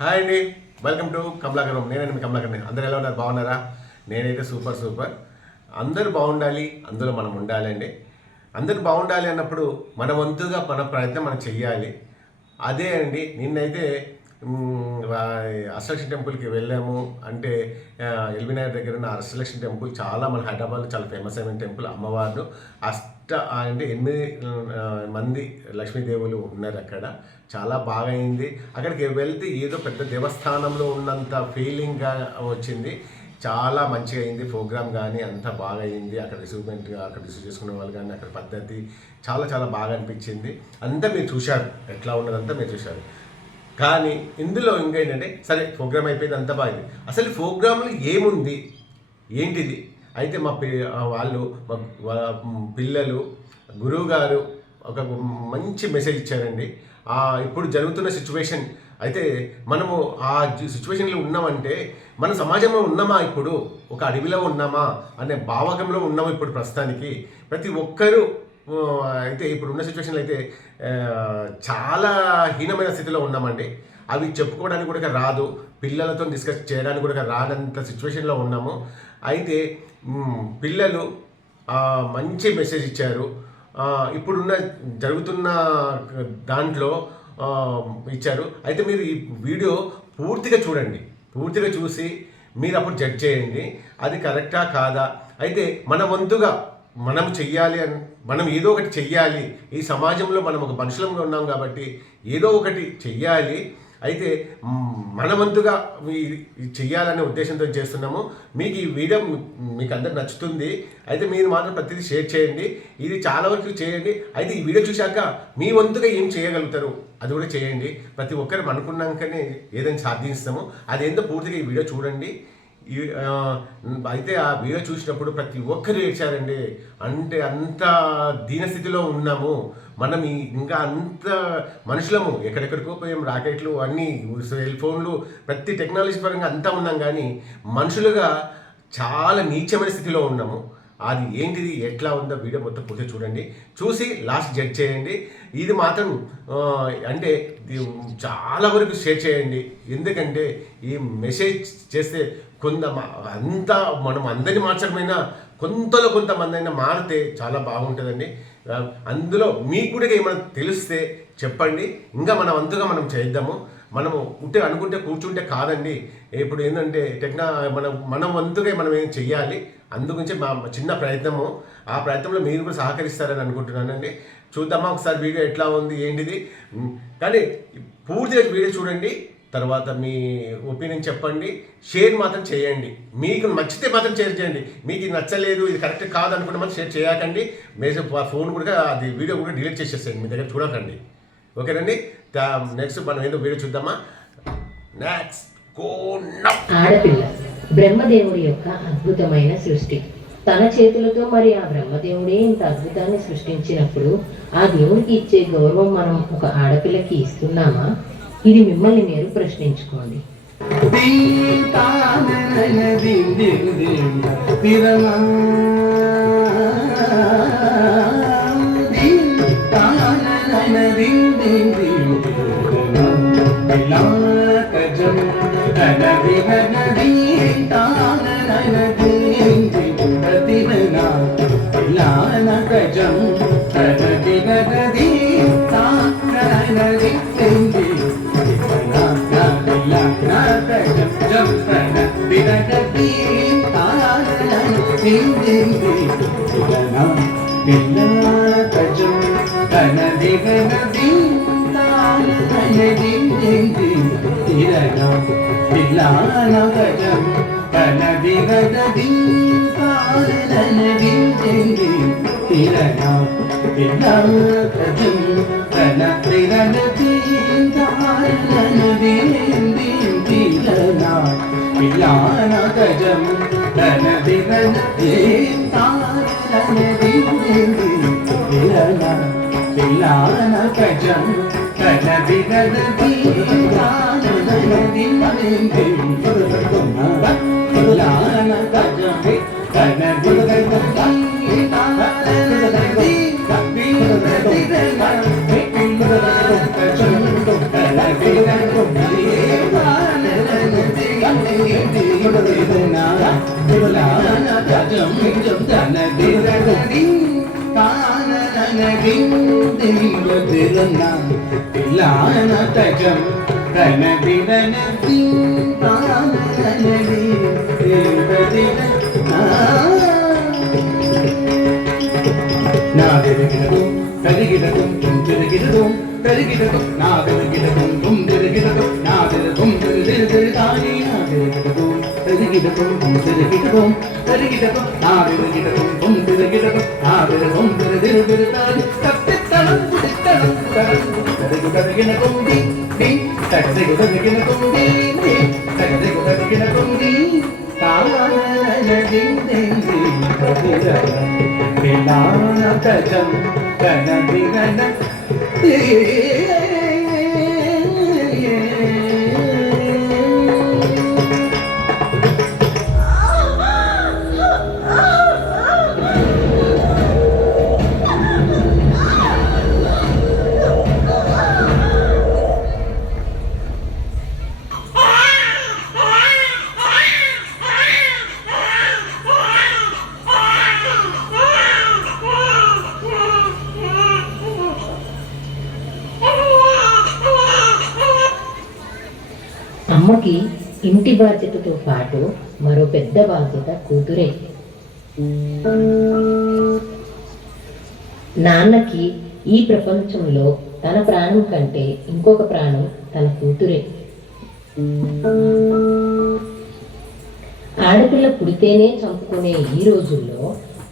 Hi అండి, welcome to Kamalakaram. నేనండి మీ కమలాకర్ని. అందరూ ఎలా ఉన్నారు? బాగున్నారా? నేనైతే సూపర్. అందరూ బాగుండాలి, అందులో మనం ఉండాలి అండి. అందరూ బాగుండాలి అన్నప్పుడు మన వంతుగా మన ప్రయత్నం మనం చెయ్యాలి. అదే అండి. నిన్నైతే అష్టలక్ష్మి టెంపుల్కి వెళ్ళాము. అంటే ఎల్బీనగర్ దగ్గర ఉన్న అష్టలక్ష్మి టెంపుల్ చాలా మన హైదరాబాద్లో చాలా ఫేమస్ అయిన టెంపుల్. అమ్మవారు అంటే 8 మంది లక్ష్మీదేవులు ఉన్నారు అక్కడ. చాలా బాగా అయింది. అక్కడికి వెళ్తే ఏదో పెద్ద దేవస్థానంలో ఉన్నంత ఫీలింగ్గా వచ్చింది. చాలా మంచిగా అయింది. ప్రోగ్రామ్ కానీ అంతా బాగా అయింది. అక్కడ రిసీవ్ చేసుకునే వాళ్ళు కానీ అక్కడ పద్ధతి చాలా బాగా అనిపించింది. అంతా మీరు చూశారు, ఎట్లా ఉన్నదంతా మీరు చూశారు. కానీ ఇందులో ఇంకేంటంటే, సరే ప్రోగ్రామ్ అయిపోయింది, అంతా బాగుంది. అసలు ప్రోగ్రాంలో ఏముంది, ఏంటిది అయితే వాళ్ళు పిల్లలు గురువు గారు ఒక మంచి మెసేజ్ ఇచ్చారండి. ఇప్పుడు జరుగుతున్న సిచ్యువేషన్ అయితే మనము ఆ సిచ్యువేషన్లో ఉన్నామంటే మన సమాజంలో ఉన్నామా, ఇప్పుడు ఒక అడవిలో ఉన్నామా అనే భావకంలో ఉన్నాము ఇప్పుడు ప్రస్తుతానికి. ప్రతి ఒక్కరూ అయితే ఇప్పుడున్న సిచ్యువేషన్లో అయితే చాలా హీనమైన స్థితిలో ఉన్నామండి. అవి చెప్పుకోవడానికి కూడా రాదు, పిల్లలతో డిస్కస్ చేయడానికి కూడా రానంత సిచ్యువేషన్లో ఉన్నాము. అయితే పిల్లలు మంచి మెసేజ్ ఇచ్చారు. ఇప్పుడున్న జరుగుతున్న దాంట్లో ఇచ్చారు. అయితే మీరు ఈ వీడియో పూర్తిగా చూడండి. పూర్తిగా చూసి మీరు అప్పుడు జడ్జ్ చేయండి, అది కరెక్టా కాదా. అయితే మన వంతుగా మనం చెయ్యాలి మనం ఏదో ఒకటి చెయ్యాలి. ఈ సమాజంలో మనం ఒక మనుషులంగా ఉన్నాం కాబట్టి ఏదో ఒకటి చెయ్యాలి. అయితే మన వంతుగా చెయ్యాలనే ఉద్దేశంతో చేస్తున్నాము. మీకు ఈ వీడియో మీకు అందరికి నచ్చుతుంది. అయితే మీరు మాత్రం ప్రతిదీ షేర్ చేయండి, ఇది చాలా వరకు చేయండి. అయితే ఈ వీడియో చూశాక మీ వంతుగా ఏం చేయగలుగుతారు అది కూడా చేయండి. ప్రతి ఒక్కరు అనుకున్నాకనే ఏదైనా సాధిస్తాము. అదేందో పూర్తిగా ఈ వీడియో చూడండి. అయితే ఆ వీడియో చూసినప్పుడు ప్రతి ఒక్కరు ఏడ్చారండి. అంటే అంత దీనస్థితిలో ఉన్నాము మనం. ఇంకా అంత మనుషులము ఎక్కడెక్కడికో పోయాం, రాకెట్లు అన్నీ, సెల్ ఫోన్లు, ప్రతి టెక్నాలజీ పరంగా అంతా ఉన్నాం. కానీ మనుషులుగా చాలా నీచమైన స్థితిలో ఉన్నాము. అది ఏంటిది, ఎట్లా ఉందో వీడియో మొత్తం పూర్తిగా చూడండి. చూసి లాస్ట్ జడ్జ్ చేయండి. ఇది మాత్రం అంటే చాలా వరకు షేర్ చేయండి. ఎందుకంటే ఈ మెసేజ్ చేస్తే అంతా మనం అందరినీ మార్చకపోయినా కొంతమంది అయినా మారితే చాలా బాగుంటుందండి. అందులో మీకు కూడా ఏమైనా తెలిస్తే చెప్పండి. ఇంకా మన వంతుగా మనం చేద్దాము. మనము అనుకుంటే కూర్చుంటే కాదండి. ఇప్పుడు ఏంటంటే మన వంతుగా మనం ఏం చెయ్యాలి. అందుగురించి మా చిన్న ప్రయత్నము. ఆ ప్రయత్నంలో మీరు కూడా సహకరిస్తారని అనుకుంటున్నానండి. చూద్దామా ఒకసారి వీడియో ఎట్లా ఉంది ఏంటిది. కానీ పూర్తిగా వీడియో చూడండి, తర్వాత మీ ఒపీనియన్ చెప్పండి. షేర్ మాత్రం చేయండి. మీకు నచ్చితే మాత్రం షేర్ చేయండి. మీకు ఇది నచ్చలేదు, ఇది కరెక్ట్ కాదు అనుకుంటే మాత్రం షేర్ చేయకండి. ఫోన్ కూడా అది వీడియో కూడా డిలీట్ చేసేసేయండి, మీ దగ్గర చూడకండి. ఓకేనండి. నెక్స్ట్ మనం ఏదో వీడియో చూద్దామా. నెక్స్ట్ ఆడపిల్ల బ్రహ్మదేవుడి యొక్క అద్భుతమైన సృష్టి. తన చేతులతో మరి ఆ బ్రహ్మదేవుడే ఇంత అద్భుతాన్ని సృష్టించినప్పుడు ఆ దేవుడికి ఇచ్చే గౌరవం మనం ఒక ఆడపిల్లకి ఇస్తున్నామా? ఇది మిమ్మల్ని మీరు ప్రశ్నించుకోండి. Thank you. దిందిన పిల్లాన తజం కనదిన దింపానది దేవదిన నా తిరిగినదు కరిగినదు తిరిగినదు కరిగినదు నా తిరిగినదు తిరిగినదు నా తిరుగుం తిరిగిదాని నా తిరిగినదు కరిగినదు తిరిగినదు కరిగినదు నా తిరిగినదు తిరిగినదు నా తిరుగుం తిరిగిదాని తప్పితలం పుడితలం కరిగు కరిగినదు ది తడిగు కరిగినదు ది తడిగు కరిగినదు ది తానది దింది పిలాన తజం కనదిన అమ్మకి ఇంటి బాధ్యతతో పాటు మరో పెద్ద బాధ్యత కూతురే. నాన్నకి ఈ ప్రపంచంలో తన ప్రాణం కంటే ఇంకొక ప్రాణం తన కూతురే. ఆడపిల్ల పుడితేనే చంపుకునే ఈ రోజుల్లో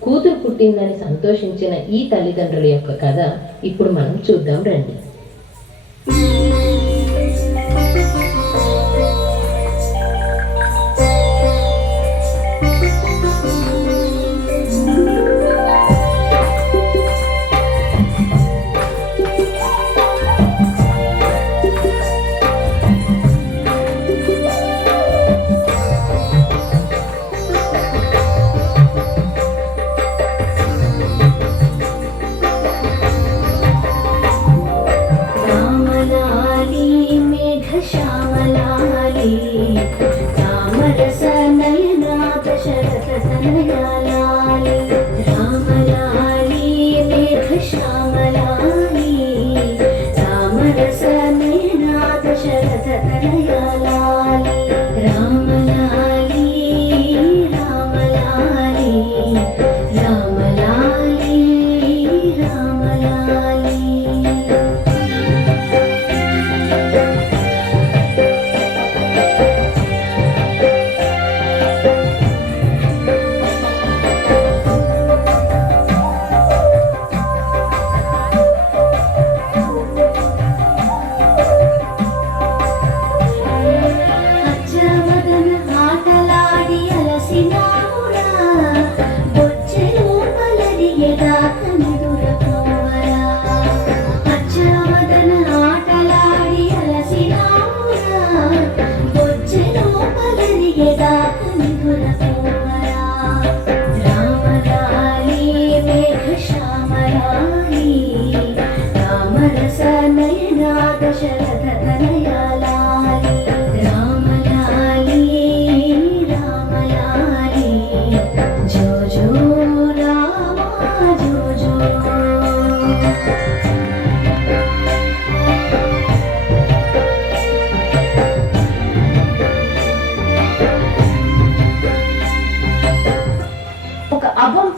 కూతురు పుట్టిందని సంతోషించిన ఈ తల్లిదండ్రుల యొక్క కథ ఇప్పుడు మనం చూద్దాం రండి.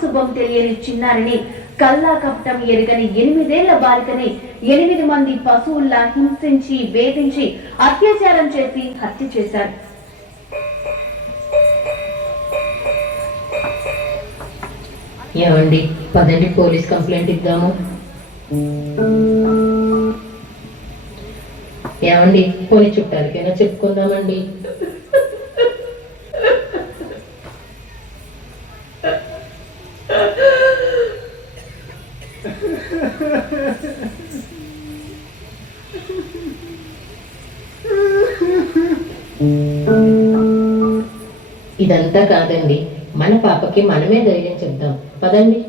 శుభం తెలియని చిన్నారిని కల్లా కపటం ఎరుగని 8 ఏళ్ల బాలికని 8 మంది పశువుల్లా హింసించి వేధించి అత్యాచారం చేసి హత్య చేశారు. ఏమండి, పదండి పోలీస్ కంప్లైంట్ ఇద్దాము. ఏమండి, పోనీ చుట్టాలకైనా చెప్పుకుందామండి. ఇదంతా కాదండి, మన పాపకి మనమే ధైర్యం చెప్దాం, పదండి.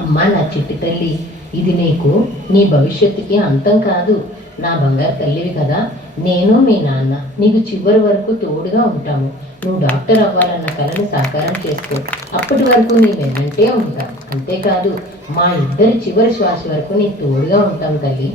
అమ్మా నా చిట్టి తల్లి, ఇది నీకు నీ భవిష్యత్తుకి అంతం కాదు. నా బంగారు తల్లివి కదా, నేను మీ నాన్న నీకు చివరి వరకు తోడుగా ఉంటాము. నువ్వు డాక్టర్ అవ్వాలన్న కలను సాకారం చేసుకో. అప్పటి వరకు నీ వెన్నంటే ఉంటాం. అంతేకాదు మా ఇద్దరి చివరి శ్వాస వరకు నీ తోడుగా ఉంటాం తల్లి.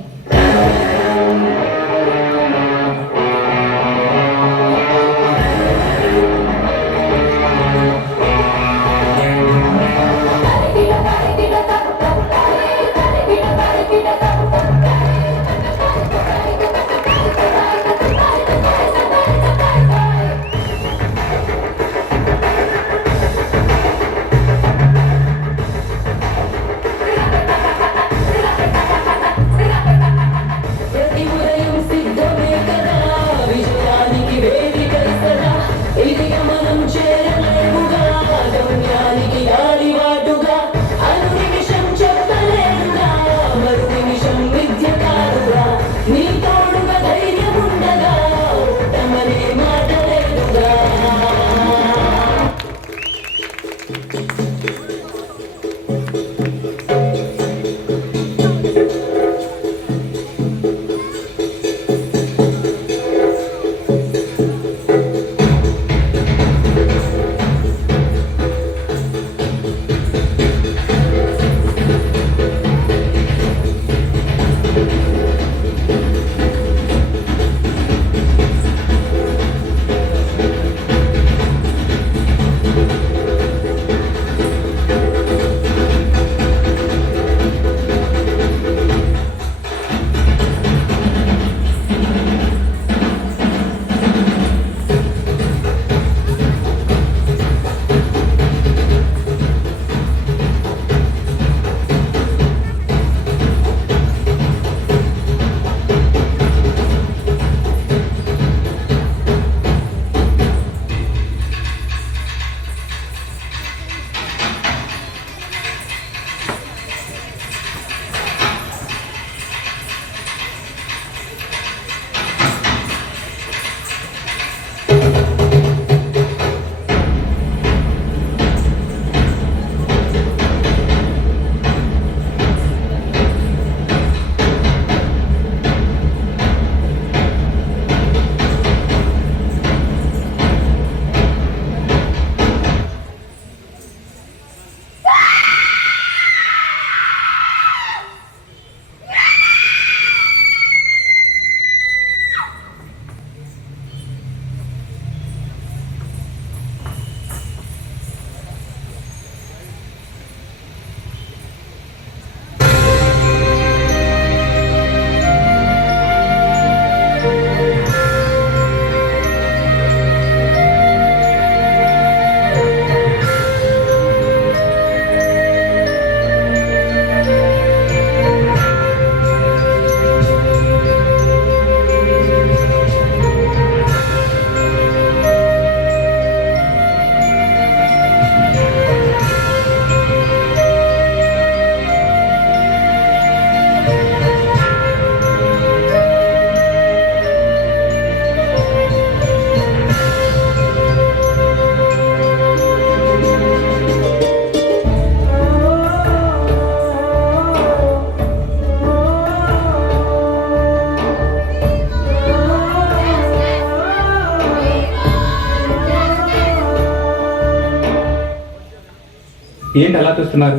ఏంటి అలా చూస్తున్నారు?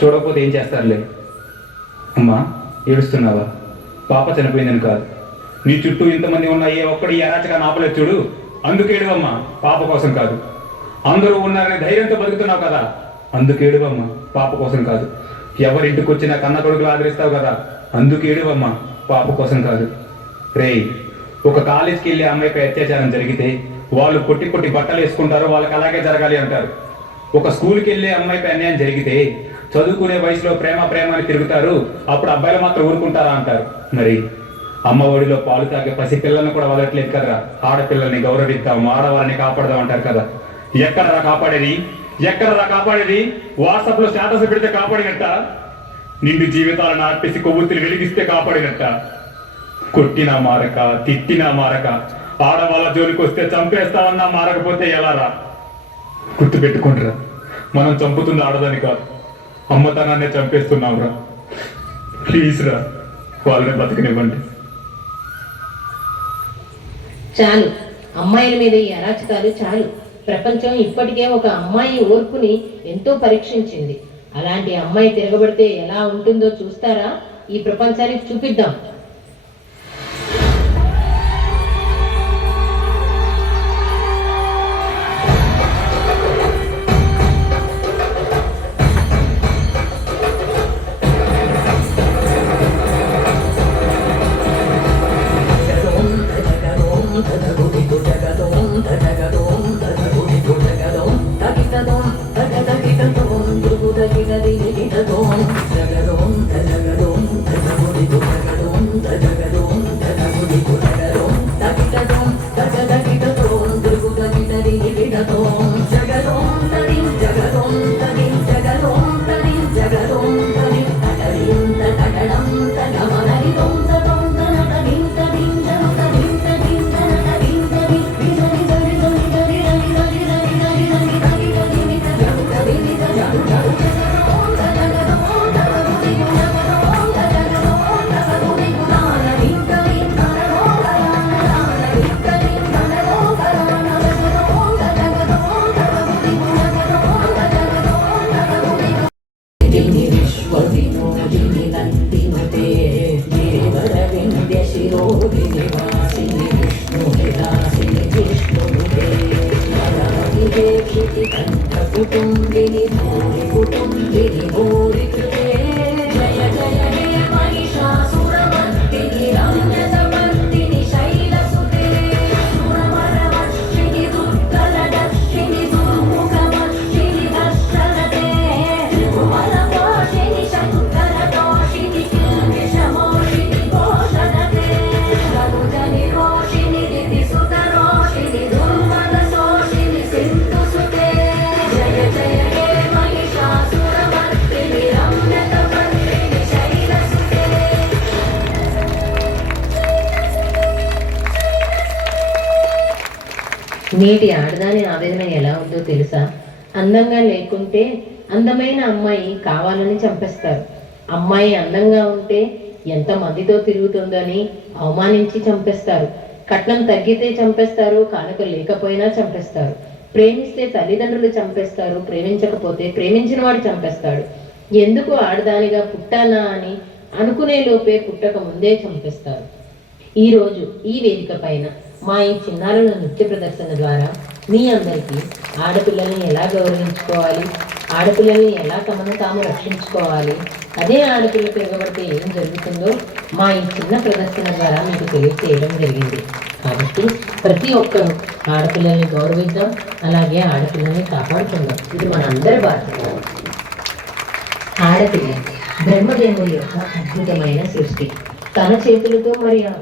చూడకపోతే ఏం చేస్తారులే. అమ్మా, ఏడుస్తున్నావా? పాప చనిపోయిందని కాదు, నీ చుట్టూ ఇంతమంది ఉన్న ఏ ఒక్కడి అరాచకాన్ని ఆపలేదు చూడు, అందుకేడువమ్మా. పాప కోసం కాదు. అందరూ ఉన్నారని ధైర్యంతో బతుకుతున్నావు కదా, అందుకేడువమ్మా. పాప కోసం కాదు. ఎవరింటికి వచ్చినా కన్న కొడుకులు ఆదరిస్తావు కదా, అందుకేడువమ్మా. పాప కోసం కాదు. రేయ్, ఒక కాలేజ్కి వెళ్ళే అమ్మాయిపై అత్యాచారం జరిగితే వాళ్ళు పొట్టి పొట్టి బట్టలు వేసుకుంటారు, వాళ్ళకి అలాగే జరగాలి అంటారు. ఒక స్కూల్కి వెళ్ళే అమ్మాయిపై అన్యాయం జరిగితే చదువుకునే వయసులో ప్రేమ ప్రేమ అని తిరుగుతారు, అప్పుడు అబ్బాయిలు మాత్రం ఊరుకుంటారా అంటారు. మరి అమ్మ ఒడిలో పాలు తాగే పసి పిల్లల్ని కూడా వదలట్లేదు కదా. ఆడపిల్లల్ని గౌరవిద్దాం, ఆడవాళ్ళని కాపాడదాం అంటారు కదా. ఎక్కడరా కాపాడేది? ఎక్కడరా కాపాడేది? వాట్సాప్ లో స్టేటస్ పెడితే కాపాడినట్ట? నిండు జీవితాలను ఆర్పేసి కొవ్వొత్తులు వెలిగిస్తే కాపాడినట్ట? కొట్టినా మారక, తిట్టినా మారక, ఆడవాళ్ళ జోలికి వస్తే చంపేస్తామన్నా మారకపోతే ఎలారా? గుర్తుపెట్టుకుంటారా, మనం చంపుతుంది ఆడదని కాదు, అమ్మతనాన్నే చంపేస్తున్నాం రా. ప్లీజ్ రా, వాళ్ళని బతకనివ్వండి. చాలు, అమ్మాయిల మీద ఈ అరాచకాలు చాలు. ప్రపంచం ఇప్పటికే ఒక అమ్మాయి ఓర్పుని ఎంతో పరీక్షించింది. అలాంటి అమ్మాయి తిరగబడితే ఎలా ఉంటుందో చూస్తారా? ఈ ప్రపంచానికి చూపిద్దాం. కుటుంబిని భూరి కృతే జయ జయ హే మహిషాసురమర్దిని రమ్యతమర్దిని శైలసుతే సురవరవర్షిణి దుర్గలదర్శిని దుర్ముఖవర్షిణి దర్శనతే త్రిభువనపాశిని శంకరదోషిని కిల్బిషమోషిని ఘోషణతే గరుజని రోషిని దితిసుతరోషిని దుర్మదశోషిని సింధుసుతే జయ జయ హే మహిషాసురమర్దిని రమ్యతమర్దిని శైలసుతే. నేటి ఆడదాని ఆవేదన ఎలా ఉందో తెలుసా? అందంగా లేకుంటే అందమైన అమ్మాయి కావాలని చంపేస్తారు. అమ్మాయి అందంగా ఉంటే ఎంత మందితో తిరుగుతుందని అవమానించి చంపేస్తారు. కట్నం తగ్గితే చంపేస్తారు, కానుక లేకపోయినా చంపేస్తారు. ప్రేమిస్తే తల్లిదండ్రులు చంపేస్తారు, ప్రేమించకపోతే ప్రేమించిన వాడు చంపేస్తాడు. ఎందుకు ఆడదానిగా పుట్టానా అని అనుకునే లోపే పుట్టక ముందే చంపేస్తారు. ఈరోజు ఈ వేదిక పైన మా ఈ చిన్నారుల నృత్య ప్రదర్శన ద్వారా మీ అందరికీ ఆడపిల్లల్ని ఎలా గౌరవించుకోవాలి, ఆడపిల్లల్ని ఎలా తమను తాము రక్షించుకోవాలి, అదే ఆడపిల్ల తిరగబడితే ఏం జరుగుతుందో మా ఈ చిన్న ప్రదర్శన ద్వారా మీకు తెలియజేయడం జరిగింది. కాబట్టి ప్రతి ఒక్కరూ ఆడపిల్లల్ని గౌరవిద్దాం, అలాగే ఆడపిల్లల్ని కాపాడుకుందాం. ఇది మన అందరి బాధ్యత. ఆడపిల్ల బ్రహ్మదేవుని యొక్క అద్భుతమైన సృష్టి. తన చేతులతో మరి ఆ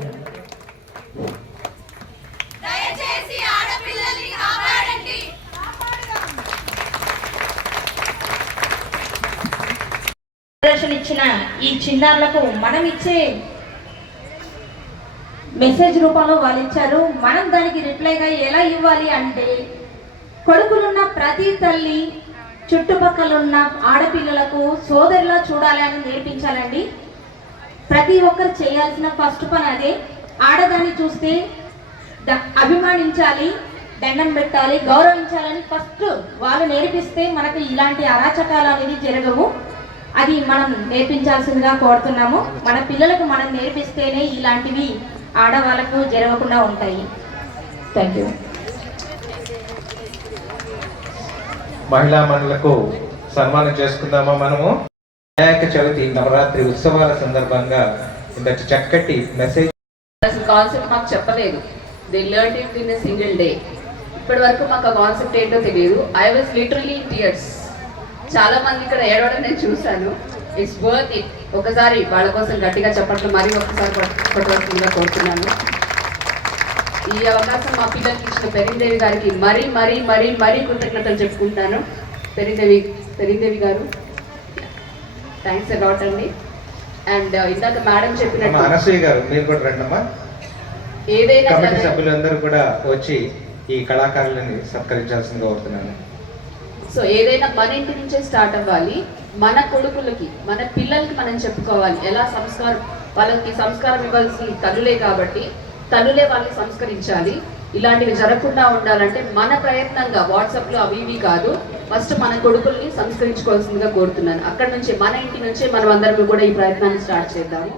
దయచేసి ఆడపిల్లల్ని కాపాడండి. ప్రదర్శన ఇచ్చిన ఈ చిన్నారులకు మనం ఇచ్చే మెసేజ్ రూపంలో వాళ్ళు ఇచ్చారు. మనం దానికి రిప్లైగా ఎలా ఇవ్వాలి అంటే, కొడుకులున్న ప్రతి తల్లి చుట్టుపక్కల ఉన్న ఆడపిల్లలకు సోదరులా చూడాలి అని నేర్పించాలండి. ప్రతి ఒక్కరు చేయాల్సిన ఫస్ట్ పని అదే. ఆడదాన్ని చూస్తే అభిమానించాలి, దండం పెట్టాలి, గౌరవించాలని ఫస్ట్ వాళ్ళు నేర్పిస్తే మనకు ఇలాంటి అరాచకాలు అనేది జరగవు. అది మనం నేర్పించాల్సిందిగా కోరుతున్నాము. మన పిల్లలకు మనం నేర్పిస్తేనే ఇలాంటివి ఆడవాళ్ళకు జరగకుండా ఉంటాయి. Thank you. మహిళా మండలకు సన్మానం చేసుకుందామా మనము? వినాయక చవితి నవరాత్రి ఉత్సవాల సందర్భంగా ఇంత చక్కటి మెసేజ్ కాన్సెప్ట్ మాకు చెప్పలేదు. They learn it in a single day. ఇప్పటి వరకు మాకు ఆ కాన్సెప్ట్ ఏంటో తెలియదు. I was literally in tears. చాలా మంది ఇక్కడ ఏడవడం నేను చూశాను. It's worth it. ఒకసారి వాళ్ళ కోసం గట్టిగా చెప్పట్లు మరీ ఒకసారి పట్టవలసిందిగా కోరుతున్నాను. ఈ అవకాశం మా పిల్లలకి ఇచ్చిన పెరిందేవి గారికి మరీ మరీ మరీ మరీ కృతజ్ఞతలు చెప్పుకుంటాను. పెరిందేవి గారు థ్యాంక్స్ అ లాట్ అండి. అండ్ ఇందాక మేడం చెప్పినట్టు అనసూయ గారు మీరు కూడా రండమ్మా. ఏదైనా కమిటీ సభ్యులందరూ కూడా వచ్చి ఈ కళాకారులని సత్కరించాల్సిందిగా కోరుతున్నాను. సో ఏదైనా మన ఇంటి నుంచే స్టార్ట్ అవ్వాలి. మన కొడుకులకి, మన పిల్లలకి మనం చెప్పుకోవాలి ఎలా సంస్కారం. వాళ్ళకి సంస్కారం ఇవ్వాల్సిన తల్లులే కాబట్టి తల్లులే వాళ్ళని సంస్కరించాలి. ఇలాంటివి జరగకుండా ఉండాలంటే మన ప్రయత్నంగా వాట్సాప్లో అవి ఇవి కాదు, ఫస్ట్ మన కొడుకుల్ని సంస్కరించుకోవాల్సిందిగా కోరుతున్నాను. అక్కడ నుంచి మన ఇంటి నుంచే మనం అందరం కూడా ఈ ప్రయత్నాన్ని స్టార్ట్ చేద్దాము.